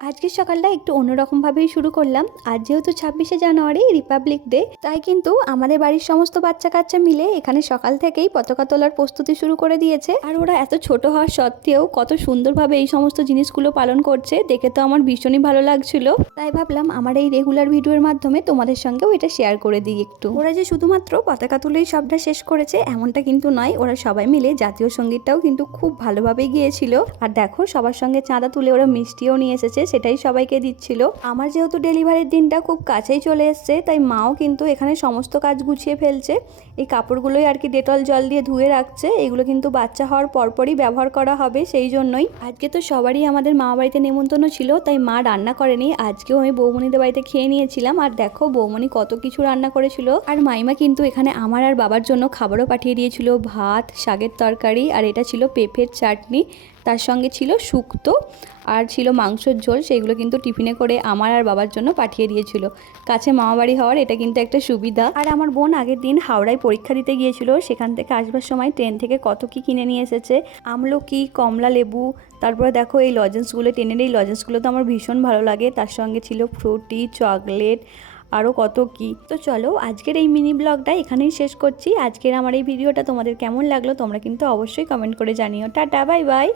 আজকের সকালটা একটু অন্যরকমভাবেই শুরু করলাম। আজ যেহেতু 26শে জানুয়ারি রিপাবলিক ডে, তাই কিন্তু আমাদের বাড়ির সমস্ত বাচ্চা কাচ্চা মিলে এখানে সকাল থেকেই পতাকা তোলার প্রস্তুতি শুরু করে দিয়েছে। আর ওরা এত ছোট হওয়া সত্ত্বেও কত সুন্দরভাবে এই সমস্ত জিনিসগুলো পালন করছে, দেখে তো আমার ভীষণই ভালো লাগছিল। তাই ভাবলাম আমার এই রেগুলার ভিডিওর মাধ্যমে তোমাদের সঙ্গেও এটা শেয়ার করে দিই একটু। ওরা যে শুধুমাত্র পতাকা তুলেই সবটা শেষ করেছে এমনটা কিন্তু নয়, ওরা সবাই মিলে জাতীয় সঙ্গীতটাও কিন্তু খুব ভালোভাবে গিয়েছিল। আর দেখো সবার সঙ্গে চাঁদা তুলে ওরা মিষ্টিও নিয়ে এসেছে, সেটাই সবাইকে দিচ্ছিল। আমার যেহেতু ডেলিভারির দিনটা খুব কাছেই চলে এসছে, তাই মাও কিন্তু এখানে সমস্ত কাজ গুছিয়ে ফেলছে। এই কাপড়গুলোই আর কি ডেটল জল দিয়ে ধুয়ে রাখছে, এগুলো কিন্তু বাচ্চা হওয়ার পরপরই ব্যবহার করা হবে, সেই জন্যই। আজকে তো সবারই আমাদের মা বাড়িতে নেমন্তন্ন ছিল, তাই মা রান্না করেনি। আজকেও আমি বৌমনিদের বাড়িতে খেয়ে নিয়েছিলাম। আর দেখো বৌমনি কত কিছু রান্না করেছিল। আর মাইমা কিন্তু এখানে আমার আর বাবার জন্য খাবারও পাঠিয়ে দিয়েছিল, ভাত, শাকের তরকারি, আর এটা ছিল পেঁপের চাটনি, তার সঙ্গে ছিল শুক্তো আর ছিল মাংসের ঝোল। সেইগুলো কিন্তু টিফিনে করে আমার আর বাবার জন্য পাঠিয়ে দিয়েছিল। কাছে মামাবাড়ি হওয়ার এটা কিন্তু একটা সুবিধা। আর আমার বোন আগের দিন হাওড়ায় পরীক্ষা দিতে গিয়েছিল, সেখান থেকে আসবার সময় ট্রেন থেকে কত কি কিনে নিয়ে এসেছে, আমলকি, কমলা লেবু, তারপরে দেখো এই লজেন্সগুলো, ট্রেনের এই লজেন্সগুলো তো আমার ভীষণ ভালো লাগে। তার সঙ্গে ছিল ফ্রুটি, চকলেট, আরও কত কি। তো চলো আজকের এই মিনি ব্লগটা এখানেই শেষ করছি। আজকের আমার এই ভিডিওটা তোমাদের কেমন লাগলো তোমরা কিন্তু অবশ্যই কমেন্ট করে জানিও। Tata, bye bye.